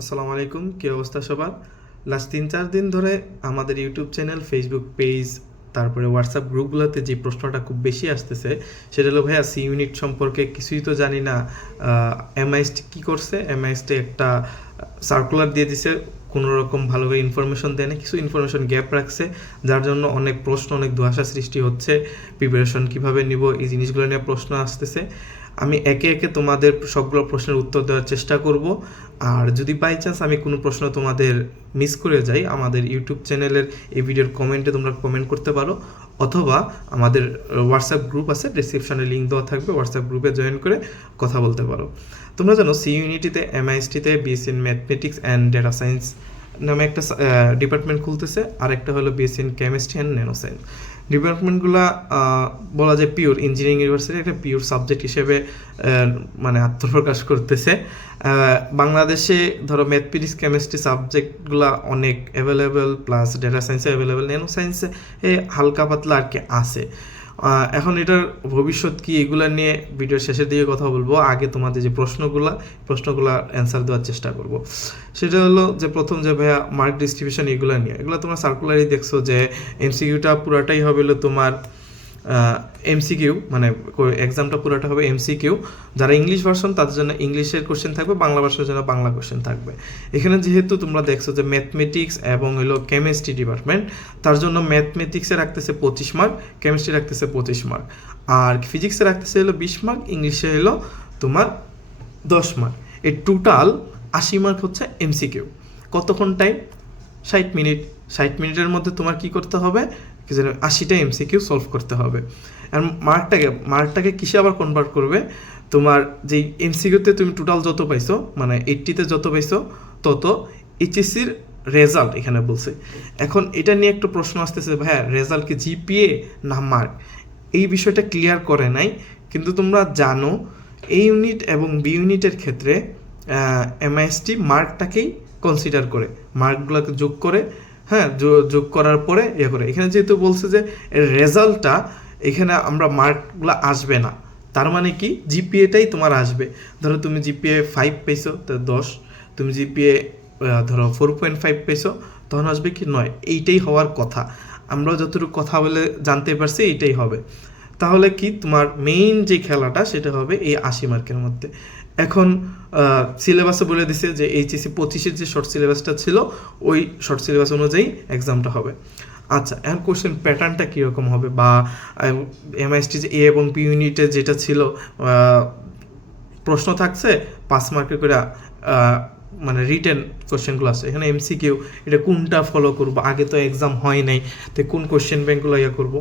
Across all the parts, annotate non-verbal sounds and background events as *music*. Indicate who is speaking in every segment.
Speaker 1: আসসালামু আলাইকুম, কী অবস্থা সবার? লাস্ট তিন চার দিন ধরে আমাদের ইউটিউব চ্যানেল ফেসবুক পেজ তারপরে হোয়াটসঅ্যাপ গ্রুপগুলোতে যে প্রশ্নটা খুব বেশি আসতেছে, সেটা হলো, ভাইয়া সি ইউনিট সম্পর্কে কিছুই তো জানি না এমআইএসটি কী করছে? এমআইএসটি একটা সার্কুলার দিয়ে দিছে, কোনো রকম ভালোভাবে ইনফরমেশন দেয় না, কিছু ইনফরমেশন গ্যাপ রাখছে, যার জন্য অনেক প্রশ্ন, অনেক দুহাসা সৃষ্টি হচ্ছে প্রিপারেশন কীভাবে নিব, এই জিনিসগুলো নিয়ে প্রশ্ন আসতেছে। আমি একে একে তোমাদের সবগুলো প্রশ্নের উত্তর দেওয়ার চেষ্টা করব। আর যদি বাই চান্স আমি কোনো প্রশ্ন তোমাদের মিস করে যাই, আমাদের ইউটিউব চ্যানেলের এই ভিডিওর কমেন্টে তোমরা কমেন্ট করতে পারো, অথবা আমাদের হোয়াটসঅ্যাপ গ্রুপ আছে ডিসক্রিপশনে লিঙ্ক দেওয়া থাকবে হোয়াটসঅ্যাপ গ্রুপে জয়েন করে কথা বলতে পারো। তোমরা জানো সি ইউনিটিতে এমআইএসটিতে BSc in mathematics and data science নামে একটা ডিপার্টমেন্ট খুলতেছে আর একটা হলো BSc in chemistry and nanoscience ডিপার্টমেন্টগুলো বলা যায় পিওর ইঞ্জিনিয়ারিং ইউনিভার্সিটি একটা পিওর সাবজেক্ট হিসেবে মানে আত্মপ্রকাশ করতেছে। বাংলাদেশে ধরো ম্যাথমেটিক্স কেমিস্ট্রি সাবজেক্টগুলো অনেক অ্যাভেলেবেল প্লাস ডেটা সায়েন্সে অ্যাভেলেবেল ন্যানো সায়েন্সে হালকা পাতলা আর কি আছে। এখন এটার ভবিষ্যৎ কি এগুলা নিয়ে ভিডিওর শেষের দিকে কথা বলব। আগে তোমাদের যে প্রশ্নগুলা, প্রশ্নগুলো অ্যান্সার দেওয়ার চেষ্টা করব। সেটা হলো যে প্রথম যে ভাইয়া মার্ক ডিস্ট্রিবিউশন এগুলো নিয়ে। এগুলো তোমার সার্কুলারই দেখছ যে এমসিকিউটা পুরাটাই হবে হলো তোমার এমসিকিউ মানে এক্সামটা পুরোটা হবে এমসিকিউ যারা ইংলিশ ভার্সন তাদের জন্য ইংলিশের কোশ্চেন থাকবে, বাংলা ভার্সনের জন্য বাংলা কোশ্চেন থাকবে। এখানে যেহেতু তোমরা দেখছ যে ম্যাথমেটিক্স এবং হলো কেমিস্ট্রি ডিপার্টমেন্ট তার জন্য ম্যাথমেটিক্সে রাখতেছে পঁচিশ মার্ক কেমিস্ট্রি রাখতেছে পঁচিশ মার্ক আর ফিজিক্সে রাখতেছে হলো বিশ মার্ক ইংলিশে হলো তোমার দশ মার্ক এই টোটাল আশি মার্ক হচ্ছে এমসিকিউ কতক্ষণ টাইম ষাট মিনিট ষাট মিনিটের মধ্যে তোমার কি করতে হবে? কি যেন আশিটা এমসিকিউ সলভ করতে হবে। আর মার্কটাকে মার্কটাকে কিসে আবার কনভার্ট করবে? তোমার যেই এমসিকিউতে তুমি টোটাল যত পাইছো মানে এইটটিতে যত পাইছো, তত এইচএসসির রেজাল্ট এখানে বলছে। এখন এটা নিয়ে একটু প্রশ্ন আসতেছে, ভাইয়া রেজাল্ট কি জিপিএ না মার্ক এই বিষয়টা ক্লিয়ার করে নাই, কিন্তু তোমরা জানো এই ইউনিট এবং বি ইউনিটের ক্ষেত্রে এমআইএসটি মার্কটাকেই কনসিডার করে। মার্কগুলোকে যোগ করে হ্যাঁ যোগ করার পরে ইয়ে করে। এখানে যেহেতু বলছে যে রেজাল্টটা এখানে আমরা মার্কগুলো আসবে না। তার মানে কি? জিপিএটাই তোমার আসবে। ধরো তুমি জিপিএ ফাইভ পেয়েছ, তো দশ। তুমি জিপিএ ধরো ফোর পয়েন্ট ফাইভ পেয়েছ, তখন আসবে কি? নয়। এইটাই হওয়ার কথা। আমরা যতটুকু কথা বলে জানতে পারছি, এইটাই হবে। তাহলে কি? তোমার মেইন যে খেলাটা, সেটা হবে এই আশি মার্কের মধ্যে। এখন সিলেবাসে বলে দিছে যে এইচএসসি পঁচিশের যে শর্ট সিলেবাসটা ছিল, ওই শর্ট সিলেবাস অনুযায়ী এক্সামটা হবে। আচ্ছা এখন কোশ্চেন প্যাটার্নটা কীরকম হবে? বা এমআইএসটি যে এ এবং পি ইউনিটে যেটা ছিল প্রশ্ন থাকছে, পাঁচ মার্কে করে মানে রিটেন কোশ্চেনগুলো আছে। এখানে এমসিকিউ এটা কোনটা ফলো করব? আগে তো এক্সাম হয় নাই, তো কোন কোশ্চেন ব্যাঙ্কগুলো ইয়ে করব?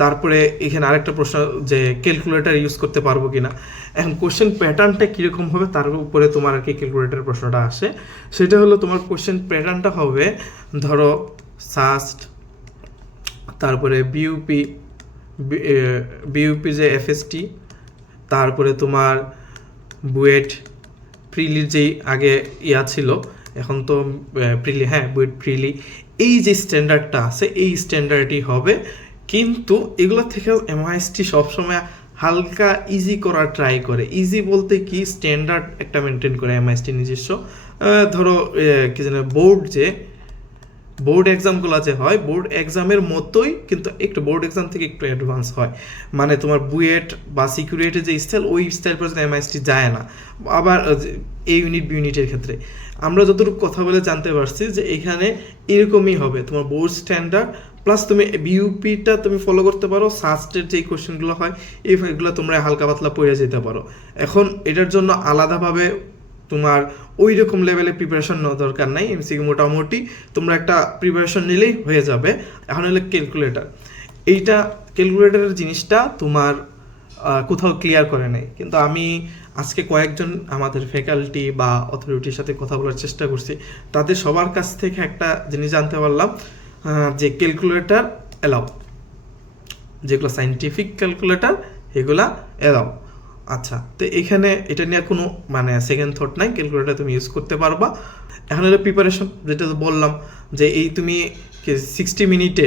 Speaker 1: তারপরে এখানে আরেকটা প্রশ্ন যে ক্যালকুলেটার ইউজ করতে পারব কি না এখন কোশ্চেন প্যাটার্নটা কীরকম হবে তার উপরে তোমার আর কি ক্যালকুলেটার প্রশ্নটা আসে। সেটা হলো তোমার কোশ্চেন প্যাটার্নটা হবে, ধরো সাস্ট তারপরে বিউপি বিউপি যে এফএসটি তারপরে তোমার বুয়েট প্রিলির যেই আগে ইয়া ছিল, এখন তো প্রিলি হ্যাঁ বুয়েট, প্রিলি, এই যে স্ট্যান্ডার্ডটা আছে, এই স্ট্যান্ডার্ডই হবে কিন্তু এগুলো থেকে এমআইএসটি সবসময় হালকা ইজি করার ট্রাই করে। ইজি বলতে কি? স্ট্যান্ডার্ড একটা মেনটেন করে এমআইএসটি নিজস্ব। ধরো কি জানে বোর্ড যে বোর্ড এক্সামগুলো যে হয় বোর্ড এক্সামের মতোই, কিন্তু একটু বোর্ড এক্সাম থেকে একটু অ্যাডভান্স হয়। মানে তোমার বুয়েট বা সিকিউরিটির যে স্টাইল ওই স্টাইল পর্যন্ত এমআইএসটি যায় না। আবার এই ইউনিট বি ইউনিটের ক্ষেত্রে। আমরা যতটুকু কথা বলে জানতে পারছি যে এখানে এরকমই হবে। তোমার বোর্ড স্ট্যান্ডার্ড প্লাস তুমি বিউপিটা তুমি ফলো করতে পারো সাস্টের যেই কোশ্চেনগুলো হয়, এই এগুলো তোমরা হালকা পাতলা পড়ে যেতে পারো। এখন এটার জন্য আলাদাভাবে তোমার ওই রকম লেভেলে প্রিপারেশন নেওয়া দরকার নাই এমসিকিউ মোটামুটি তোমরা একটা প্রিপারেশন নিলেই হয়ে যাবে। এখন হলো ক্যালকুলেটার এইটা ক্যালকুলেটারের জিনিসটা তোমার কোথাও ক্লিয়ার করে নেই। কিন্তু আমি আজকে কয়েকজন আমাদের ফ্যাকাল্টি বা অথরিটির সাথে কথা বলার চেষ্টা করছি। তাদের সবার কাছ থেকে একটা জিনিস জানতে পারলাম যে ক্যালকুলেটার অ্যালাউ যেগুলো সাইন্টিফিক ক্যালকুলেটার এগুলা এলাও আচ্ছা তো এখানে এটা নিয়ে কোনো মানে সেকেন্ড থট নাই ক্যালকুলেটার তুমি ইউজ করতে পারবা। এখন হলো প্রিপারেশন যেটা বললাম যে এই তুমি সিক্সটি মিনিটে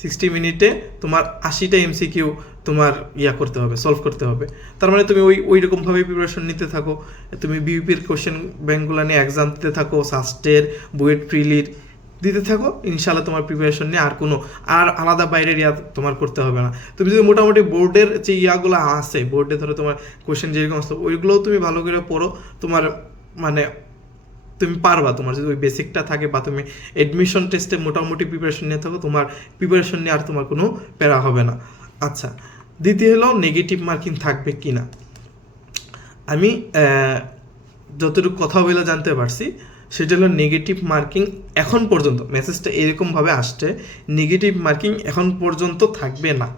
Speaker 1: সিক্সটি মিনিটে তোমার আশিটা এমসিকিউ তোমার ইয়া করতে হবে সলভ করতে হবে। তার মানে তুমি ওই ওই রকমভাবে প্রিপারেশন নিতে থাকো। তুমি বিউপির কোশ্চেন ব্যাঙ্কগুলো নিয়ে এক্সাম দিতে থাকো সাস্টের বুয়েট প্রিলির দিতে থাকো ইনশাল্লাহ তোমার প্রিপারেশন নিয়ে আর কোনো, আর আলাদা বাইরের ইয়া তোমার করতে হবে না। তুমি যদি মোটামুটি বোর্ডের যে ইয়াগুলো আছে বোর্ডে ধরো তোমার কোশ্চেন যেরকম আসতো ওইগুলোও তুমি ভালো করে পড়ো, তোমার মানে তুমি পারবা তোমার, যদি ওই বেসিকটা থাকে বা তুমি এডমিশন টেস্টে মোটামুটি প্রিপারেশন নিয়ে থাকো, তোমার প্রিপারেশন নিয়ে আর তোমার কোনো প্যারা হবে না। আচ্ছা দ্বিতীয় হলো নেগেটিভ মার্কিং থাকবে কি না আমি যতটুকু কথা বলে জানতে পারছি সেটা হলো নেগেটিভ মার্কিং এখন পর্যন্ত। মেসেজটা এরকমভাবে আসছে নেগেটিভ মার্কিং এখন পর্যন্ত থাকবে না।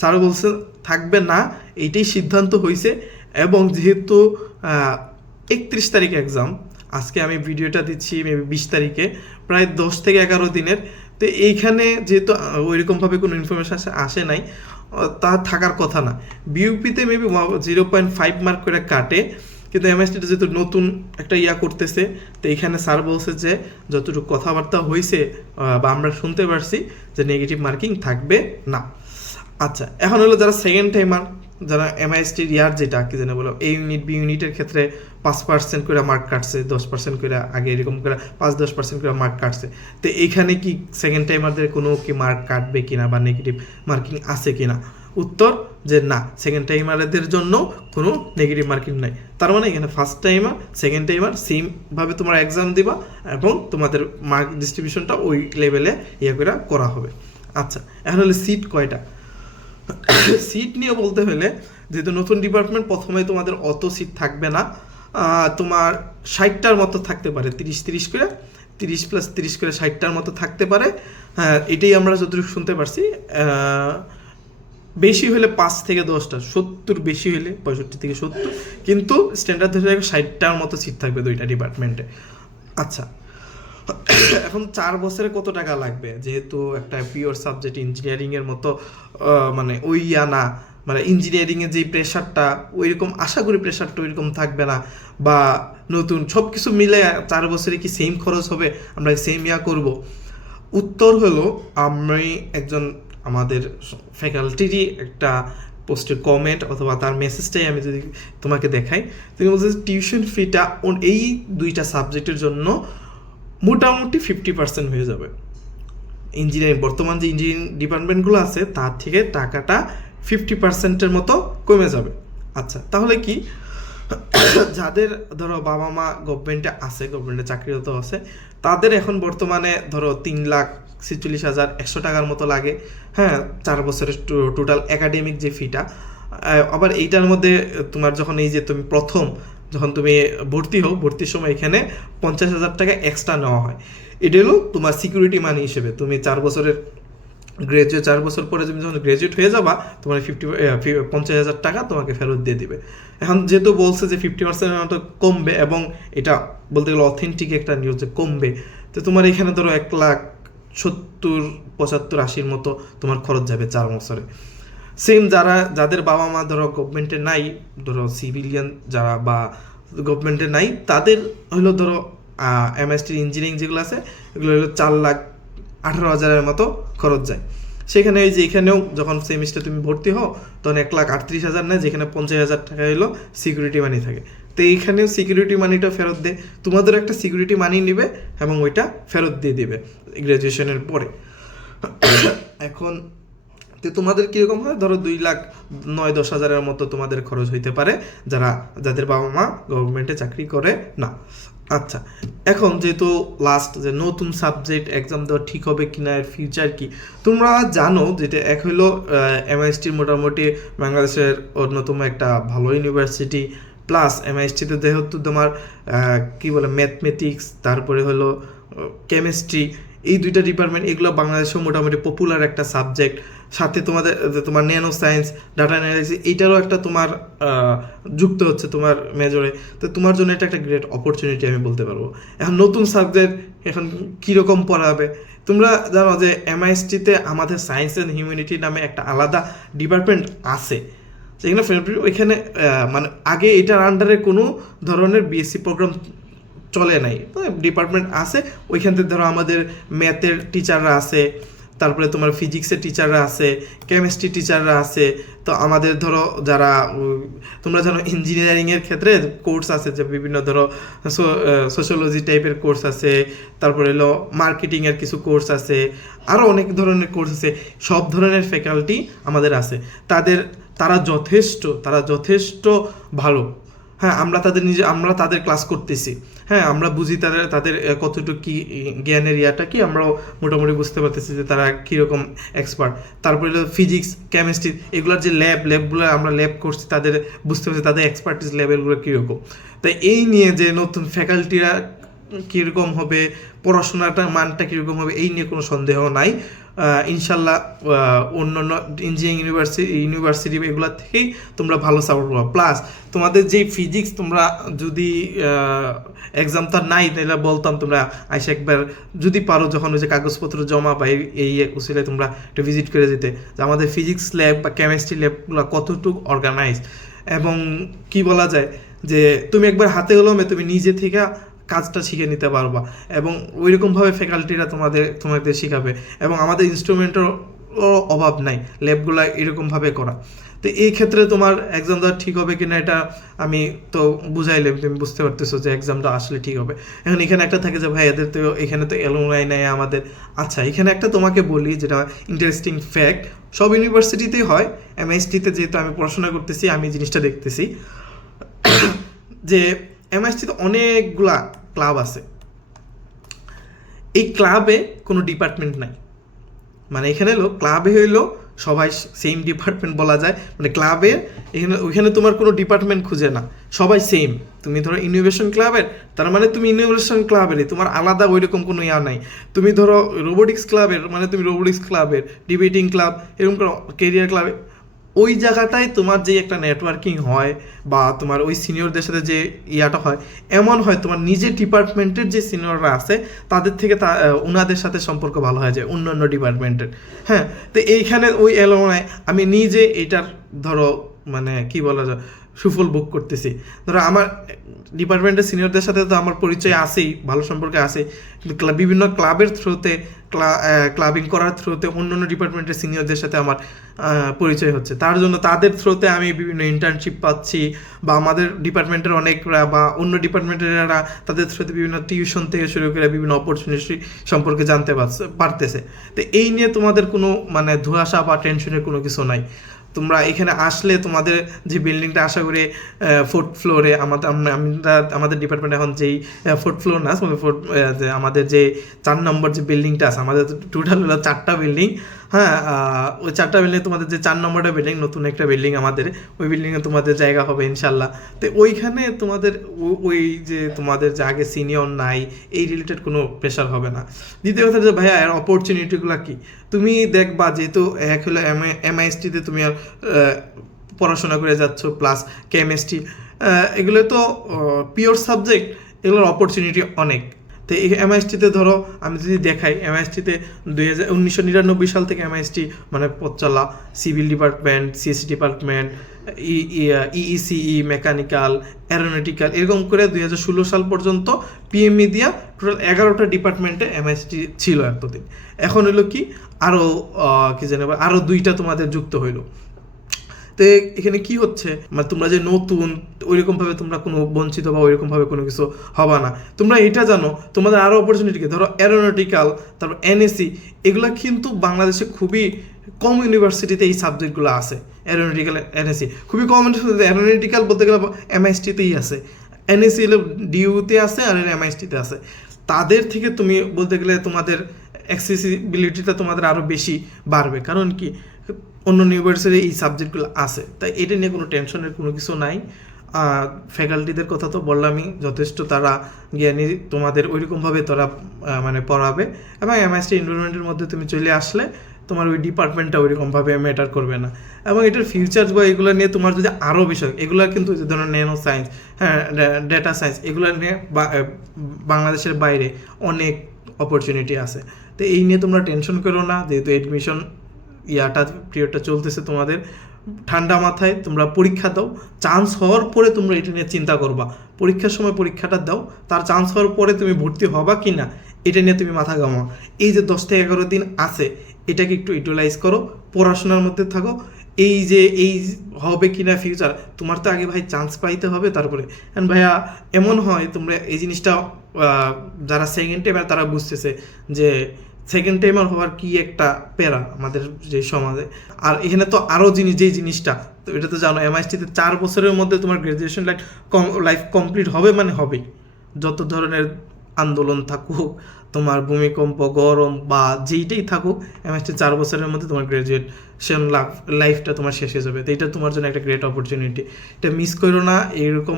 Speaker 1: স্যার বলছে, থাকবে না। এইটাই সিদ্ধান্ত হয়েছে এবং যেহেতু একত্রিশ তারিখ এক্সাম আজকে আমি ভিডিওটা দিচ্ছি মেবি বিশ তারিখে, প্রায় দশ থেকে এগারো দিনের। তো এইখানে যেহেতু ওইরকমভাবে কোনো ইনফরমেশন আসে নাই, তা থাকার কথা না। বিউপিতে maybe zero point five mark করে কাটে। কিন্তু এমএসটিটা যেহেতু নতুন একটা ইয়া করতেছে, তো এখানে স্যার বলছে যে যতটুকু কথাবার্তা হয়েছে বা আমরা শুনতে পারছি যে নেগেটিভ মার্কিং থাকবে না। আচ্ছা এখন হলো যারা সেকেন্ড টাইমার যারা এমআইএসটির ইয়ার যেটা, কি জানে বলো এ ইউনিট বি ইউনিটের ক্ষেত্রে পাঁচ পার্সেন্ট করে মার্ক কাটছে, দশ পার্সেন্ট করে আগে এরকম করে পাঁচ দশ পার্সেন্ট করে মার্ক কাটছে। তো এইখানে কি সেকেন্ড টাইমারদের কোনো কি মার্ক কাটবে কিনা বা নেগেটিভ মার্কিং আছে কিনা? উত্তর যে না সেকেন্ড টাইমারদের জন্য কোনো নেগেটিভ মার্কিং নাই। তার মানে এখানে ফার্স্ট টাইমার সেকেন্ড টাইমার সেমভাবে তোমরা এক্সাম দিবা এবং তোমাদের মার্ক ডিস্ট্রিবিউশনটা ওই লেভেলে ইয়ে করে করা হবে। আচ্ছা এখন হলে সিট কয়টা? *coughs* সিট নিয়ে বলতে হলে যেহেতু নতুন ডিপার্টমেন্ট প্রথমে তোমাদের অত সিট থাকবে না তোমার ষাটটার মতো থাকতে পারে, তিরিশ তিরিশ করে, তিরিশ প্লাস তিরিশ করে ষাটটার মতো থাকতে পারে। হ্যাঁ এটাই আমরা যতটুকু শুনতে পারছি বেশি হলে পাঁচ থেকে দশটা, সত্তর বেশি হলে পঁয়ষট্টি থেকে সত্তর, কিন্তু স্ট্যান্ডার্ড ধরে রাখবে ষাটটার মতো সিট থাকবে দুইটা ডিপার্টমেন্টে আচ্ছা এখন চার বছরে কত টাকা লাগবে? যেহেতু একটা পিওর সাবজেক্ট ইঞ্জিনিয়ারিংয়ের মতো মানে ওই ইয়া না মানে ইঞ্জিনিয়ারিং এর যে প্রেশারটা ওই রকম আশা করি প্রেশারটা ওইরকম থাকবে না। বা নতুন সব কিছু মিলে চার বছরে কি সেম খরচ হবে? আমরা সেম ইয়া করব। উত্তর হলো, আমি একজন আমাদের ফ্যাকাল্টিরই একটা পোস্টের কমেন্ট অথবা তার মেসেজটাই আমি যদি তোমাকে দেখাই, তুমি বলছো টিউশন ফিটা এই দুইটা সাবজেক্টের জন্য মোটামুটি ফিফটি পার্সেন্ট হয়ে যাবে। ইঞ্জিনিয়ারিং বর্তমান যে ইঞ্জিনিয়ারিং ডিপার্টমেন্টগুলো আছে, তার থেকে টাকাটা ফিফটি পার্সেন্টের মতো কমে যাবে। আচ্ছা তাহলে কি? যাদের ধরো বাবা মা গভর্নমেন্টে আছে গভর্নমেন্টে চাকরিরত আছে, তাদের এখন বর্তমানে ধরো তিন লাখ ছেচল্লিশ হাজার একশো টাকার মতো লাগে। হ্যাঁ চার বছরের টোটাল একাডেমিক যে ফিটা আবার এইটার মধ্যে তোমার যখন এই যে তুমি প্রথম যখন তুমি ভর্তি হও, ভর্তির সময় এখানে পঞ্চাশ হাজার টাকা এক্সট্রা নেওয়া হয়। এটা হলো তোমার সিকিউরিটি মানি হিসেবে। তুমি চার বছরের গ্রাজুয়েট চার বছর পরে তুমি যখন গ্রাজুয়েট হয়ে যাবা, তোমার ফিফটি পঞ্চাশ হাজার টাকা তোমাকে ফেরত দিয়ে দিবে। এখন যেহেতু বলছে যে ফিফটি পার্সেন্ট মতো কমবে এবং এটা বলতে গেলে অথেন্টিক একটা নিউজ যে কমবে, তো তোমার এখানে ধরো এক লাখ সত্তর, পঁচাত্তর, আশির মতো তোমার খরচ যাবে চার বছরে। সেম যারা, যাদের বাবা মা ধরো গভর্নমেন্টে নাই, ধরো সিভিলিয়ান যারা বা গভর্নমেন্টে নাই, তাদের হলো ধরো এমএসটি ইঞ্জিনিয়ারিং যেগুলো আছে, এগুলো হলো চার লাখ আঠারো হাজারের মতো খরচ যায়। সেখানে এই যে এখানেও যখন সেমিস্টার তুমি ভর্তি হও, তখন এক লাখ আটত্রিশ হাজার নেয়, যেখানে পঞ্চাশ হাজার টাকা হলো সিকিউরিটি মানি থাকে। তো এইখানেও সিকিউরিটি মানিটা ফেরত দেয় তোমাদের একটা সিকিউরিটি মানি নেবে এবং ওইটা ফেরত দিয়ে দিবে গ্র্যাজুয়েশনের পরে। এখন, তো তোমাদের কীরকম হয়? ধরো দুই লাখ নয়, দশ হাজারের মতো তোমাদের খরচ হইতে পারে যারা, যাদের বাবা মা গভর্নমেন্টে চাকরি করে না। আচ্ছা এখন যেহেতু লাস্ট যে নতুন সাবজেক্ট এক্সাম দেওয়া ঠিক হবে কি না এর ফিউচার কি? তোমরা জানো যেটা এক হলো এমআইএসটির মোটামুটি বাংলাদেশের অন্যতম একটা ভালো ইউনিভার্সিটি প্লাস এমআইএসটিতে যেহেতু তোমার কি বলে ম্যাথমেটিক্স তারপরে হলো কেমিস্ট্রি এই দুইটা ডিপার্টমেন্ট এগুলো বাংলাদেশেও মোটামুটি পপুলার একটা সাবজেক্ট সাথে তোমাদের তোমার ন্যানো সায়েন্স ডাটা অ্যানালাইসিস এইটারও একটা তোমার যুক্ত হচ্ছে তোমার মেজরে তো তোমার জন্য এটা একটা গ্রেট অপরচুনিটি আমি বলতে পারব। এখন নতুন সাবজেক্ট এখন কীরকম পড়াবে তোমরা জানো যে এমআইএসটিতে আমাদের সায়েন্স অ্যান্ড হিউম্যানিটি নামে একটা আলাদা ডিপার্টমেন্ট আছে। সেখানে ফেব্রুয়ারি ওইখানে মানে আগে এটার আন্ডারে কোনো ধরনের বিএসসি প্রোগ্রাম চলে নাই। ডিপার্টমেন্ট আছে, ওইখান থেকে ধরো আমাদের ম্যাথের টিচাররা আছে তারপরে তোমার ফিজিক্সের টিচাররা আছে কেমিস্ট্রি টিচাররা আছে, তো আমাদের ধরো যারা তোমরা জানো ইঞ্জিনিয়ারিংয়ের ক্ষেত্রে কোর্স আছে যে বিভিন্ন ধরো সোশ্যোলজি টাইপের কোর্স আছে, তারপরে হলো মার্কেটিংয়ের কিছু কোর্স আছে আরও অনেক ধরনের কোর্স আছে, সব ধরনের ফ্যাকাল্টি আমাদের আছে। তাদের, তারা যথেষ্ট তারা যথেষ্ট ভালো। হ্যাঁ আমরা তাদের নিজে, আমরা তাদের ক্লাস করতেছি। হ্যাঁ আমরা বুঝি তারা, তাদের কতটুকু কি জ্ঞানের ইয়াটা কি? আমরাও মোটামুটি বুঝতে পারতেছি যে তারা কীরকম এক্সপার্ট তারপরে হলো ফিজিক্স কেমিস্ট্রি এগুলোর যে ল্যাব ল্যাবগুলো আমরা ল্যাব করছি, তাদের, বুঝতে পারছি তাদের এক্সপার্টিস লেভেলগুলো কীরকম। তাই এই নিয়ে যে নতুন ফ্যাকাল্টিরা কীরকম হবে, পড়াশোনাটা, মানটা কীরকম হবে, এই নিয়ে কোনো সন্দেহ নাই। ইনশাল্লাহ অন্য অন্য ইঞ্জিনিয়ারিং ইউনিভার্সিটি ইউনিভার্সিটি এগুলো থেকেই তোমরা ভালো সাপোর্ট পাবা। প্লাস তোমাদের যে ফিজিক্স তোমরা যদি এক্সামটা নাই, তাহলে বলতাম তোমরা, আইসা একবার যদি পারো, যখন ওই যে কাগজপত্র জমা বা এই উসিলায় তোমরা একটু ভিজিট করে যেতে। যে আমাদের ফিজিক্স ল্যাব বা কেমিস্ট্রি ল্যাবগুলো কতটুকু অর্গানাইজ এবং কি বলা যায় যে, তুমি একবার হাতে কলমে তুমি নিজে থেকে কাজটা শিখে নিতে পারবা। এবং ওইরকমভাবে ফ্যাকাল্টিরা তোমাদের তোমাদের শেখাবে। এবং আমাদের ইনস্ট্রুমেন্টের অভাব নাই, ল্যাবগুলো এরকমভাবে করা। তো এই ক্ষেত্রে তোমার এক্সাম দেওয়া ঠিক হবে কিনা এটা আমি তো বুঝাইলাম তুমি বুঝতে পারতেছো যে এক্সামটা আসলে ঠিক হবে। এখন এখানে একটা থাকে যে, ভাই, এদের তো এখানে তো এলোনাই নেয় আমাদের। আচ্ছা এখানে একটা তোমাকে বলি যেটা ইন্টারেস্টিং ফ্যাক্ট সব ইউনিভার্সিটিতেই হয় এমএসটিতে যেহেতু আমি পড়াশোনা করতেছি, আমি জিনিসটা দেখতেছি যে এমএসটিতে অনেকগুলা ক্লাব আছে। এই ক্লাবে কোনো ডিপার্টমেন্ট নাই। মানে এখানে হলো ক্লাবে হইল সবাই সেম ডিপার্টমেন্ট বলা যায়। মানে ক্লাবে এখানে, ওইখানে তোমার কোনো ডিপার্টমেন্ট খুঁজে না। সবাই সেম তুমি ধরো ইনোভেশন ক্লাবের তার মানে তুমি ইনোভেশন ক্লাবেরই তোমার আলাদা ওইরকম কোনো ইয়া নাই। তুমি ধরো রোবোটিক্স ক্লাবের মানে তুমি রোবোটিক্স ক্লাবের ডিবেটিং ক্লাব এরকম কেরিয়ার ক্লাবে ওই জায়গাটায় তোমার যে একটা নেটওয়ার্কিং হয় বা তোমার ওই সিনিয়রদের সাথে যে ইয়াটা হয়, এমন হয় তোমার নিজের ডিপার্টমেন্টের যে সিনিয়ররা আছে, তাদের থেকে তা ওনাদের সাথে সম্পর্ক ভালো হয়ে যায় অন্য অন্য ডিপার্টমেন্টের হ্যাঁ তো এইখানে ওই এলোমায় আমি নিজে এটার ধরো মানে কি বলা যায় সুফল ভোগ করতেছি। ধরো আমার ডিপার্টমেন্টের সিনিয়রদের সাথে তো আমার পরিচয় আছেই, ভালো সম্পর্কে আছে, কিন্তু বিভিন্ন ক্লাবের থ্রুতে ক্লাবিং করার থ্রুতে অন্য অন্য ডিপার্টমেন্টের সিনিয়রদের সাথে আমার পরিচয় হচ্ছে। তার জন্য তাদের থ্রুতে আমি বিভিন্ন ইন্টার্নশিপ পাচ্ছি বা আমাদের ডিপার্টমেন্টের অনেকরা বা অন্য ডিপার্টমেন্টেরা তাদের থ্রুতে বিভিন্ন টিউশন থেকে শুরু করে বিভিন্ন অপরচুনিটি সম্পর্কে জানতে পারছে পারতেছে। তো এই নিয়ে তোমাদের কোনো মানে ধোঁয়াশা বা টেনশনের কোনো কিছু নাই। তোমরা এখানে আসলে তোমাদের যে বিল্ডিংটা আশা করি ফোর্থ ফ্লোরে আমাদের, আমরা আমাদের ডিপার্টমেন্ট এখন যেই ফোর্থ ফ্লোর না ফোর্থ আমাদের যে চার নম্বর যে বিল্ডিংটা আছে, আমাদের টোটাল হলো চারটা বিল্ডিং হ্যাঁ ওই চারটা বিল্ডিং তোমাদের যে চার নম্বরটা বিল্ডিং নতুন একটা বিল্ডিং আমাদের, ওই বিল্ডিংয়ে তোমাদের জায়গা হবে ইনশাল্লাহ তো ওইখানে তোমাদের ওই যে তোমাদের যে আগে সিনিয়র নাই, এই রিলেটেড কোনো প্রেশার হবে না। দ্বিতীয় কথা যে ভাইয়া, এর অপরচুনিটিগুলো কি? তুমি দেখবা যেহেতু এক হলো এম এমআইএসটিতে তুমি আর পড়াশোনা করে যাচ্ছ প্লাস কেমিস্ট্রি এগুলো তো পিওর সাবজেক্ট এগুলোর অপরচুনিটি অনেক। তো এই এমআইএসটিতে ধরো, আমি যদি দেখাই এমআইএসটিতে দুই হাজার, উনিশশো নিরানব্বই সাল থেকে এমআইএসটি মানে পথ চলা civil department CSC department EECE mechanical aeronautical এরকম করে দুই হাজার ষোলো সাল পর্যন্ত পিএমই দিয়া টোটাল এগারোটা ডিপার্টমেন্টে এমআইএসটি ছিল এতদিন। এখন হলো কি আরও কি জানি আরও দুইটা তোমাদের যুক্ত হইল। তো এখানে কি হচ্ছে? মানে তোমরা যে নতুন ওইরকম ভাবে তোমরা কোনো বঞ্চিত বা ওইরকম ভাবে কোনো কিছু হবা না। তোমরা এটা জানো, তোমাদের আরও অপরচুনিটি ধরো অ্যারোনটিক্যাল তারপর এনএসি এগুলো কিন্তু বাংলাদেশে খুবই কম ইউনিভার্সিটিতে এই সাবজেক্টগুলো আছে। অ্যারোনটিক্যাল এনএসি খুবই কম অ্যারোনটিক্যাল বলতে গেলে এমআইএসটিতেই আছে। এনএসি ডিউতে আছে আর এমআইএসটিতে আছে। তাদের থেকে তুমি বলতে গেলে তোমাদের অ্যাক্সেসিবিলিটিটা তোমাদের আরও বেশি বাড়বে। কারণ কি, অন্য ইউনিভার্সিটি এই সাবজেক্টগুলো আছে। তাই এটা নিয়ে কোনো টেনশনের কোনো কিছু নাই। ফ্যাকাল্টিদের কথা তো বললামই, যথেষ্ট তারা জ্ঞানী, তোমাদের ওইরকমভাবে তারা মানে পড়াবে। এবং এমএসটি এনভারনমেন্টের মধ্যে তুমি চলে আসলে তোমার ওই ডিপার্টমেন্টটা ওইরকমভাবে ম্যাটার করবে না। এবং এটার ফিউচার বা এগুলো নিয়ে তোমার যদি আরও বিষয়, এগুলো কিন্তু যে ধরো ন্যানো সায়েন্স হ্যাঁ ডেটা সায়েন্স এগুলো নিয়ে বাংলাদেশের বাইরে অনেক অপরচুনিটি আছে। তো এই নিয়ে তোমরা টেনশন করো না, যেহেতু এডমিশন ইয়াটা পিরিয়ডটা চলতেছে তোমাদের, ঠান্ডা মাথায় তোমরা পরীক্ষা দাও। চান্স হওয়ার পরে তোমরা এটা নিয়ে চিন্তা করবা। পরীক্ষার সময় পরীক্ষাটা দাও, তার চান্স হওয়ার পরে তুমি ভর্তি হবা কি না এটা নিয়ে তুমি মাথা ঘামাও। এই যে দশ থেকে এগারো দিন আছে, এটাকে একটু ইউটিলাইজ করো, পড়াশোনার মধ্যে থাকো। এই যে, এই হবে কিনা ফিউচার তোমার তো আগে ভাই চান্স পাইতে হবে তারপরে। অ্যান্ড ভাইয়া, এমন হয় তোমরা এই জিনিসটা যারা সেকেন্ড টাইমার তারা বুঝতেছে যে সেকেন্ড টাইমার হওয়ার কি একটা প্যারা আমাদের যে সমাজে। আর এখানে তো আরও জিনিস যেই জিনিসটা, তো এটা তো জানো এমআইএসটিতে চার বছরের মধ্যে তোমার গ্রাজুয়েশন লাইফ কম লাইফ কমপ্লিট হবে মানে হবেই। যত ধরনের আন্দোলন থাকুক তোমার ভূমিকম্প, গরম বা যেইটাই থাকুক এমএসটি চার বছরের মধ্যে তোমার গ্রাজুয়েশন লাইফটা তোমার শেষ হয়ে যাবে। তো এটা তোমার জন্য একটা গ্রেট অপরচুনিটি এটা মিস করো না এরকম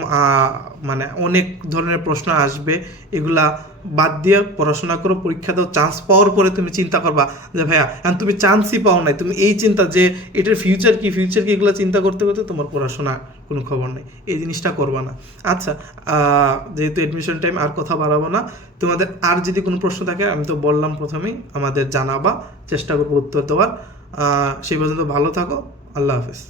Speaker 1: মানে অনেক ধরনের প্রশ্ন আসবে। এগুলা বাদ দিয়ে পড়াশোনা করো, পরীক্ষা দাও চান্স পাওয়ার পরে তুমি চিন্তা করবা যে, ভাইয়া, এখন তুমি চান্সই পাও নাই। তুমি এই চিন্তা যে, এটার ফিউচার কি? ফিউচার কি? এগুলো চিন্তা করতে করতে তোমার পড়াশোনা কোনো খবর নেই। এই জিনিসটা করবা না। আচ্ছা যেহেতু এডমিশন টাইম আর কথা বাড়াবো না। তোমাদের আর যদি কোনো প্রশ্ন থাকে, আমি তো বললাম প্রথমেই, আমাদের জানাবা, চেষ্টা করব উত্তর দেওয়ার। সেই পর্যন্ত ভালো থাকো, আল্লাহ হাফিজ।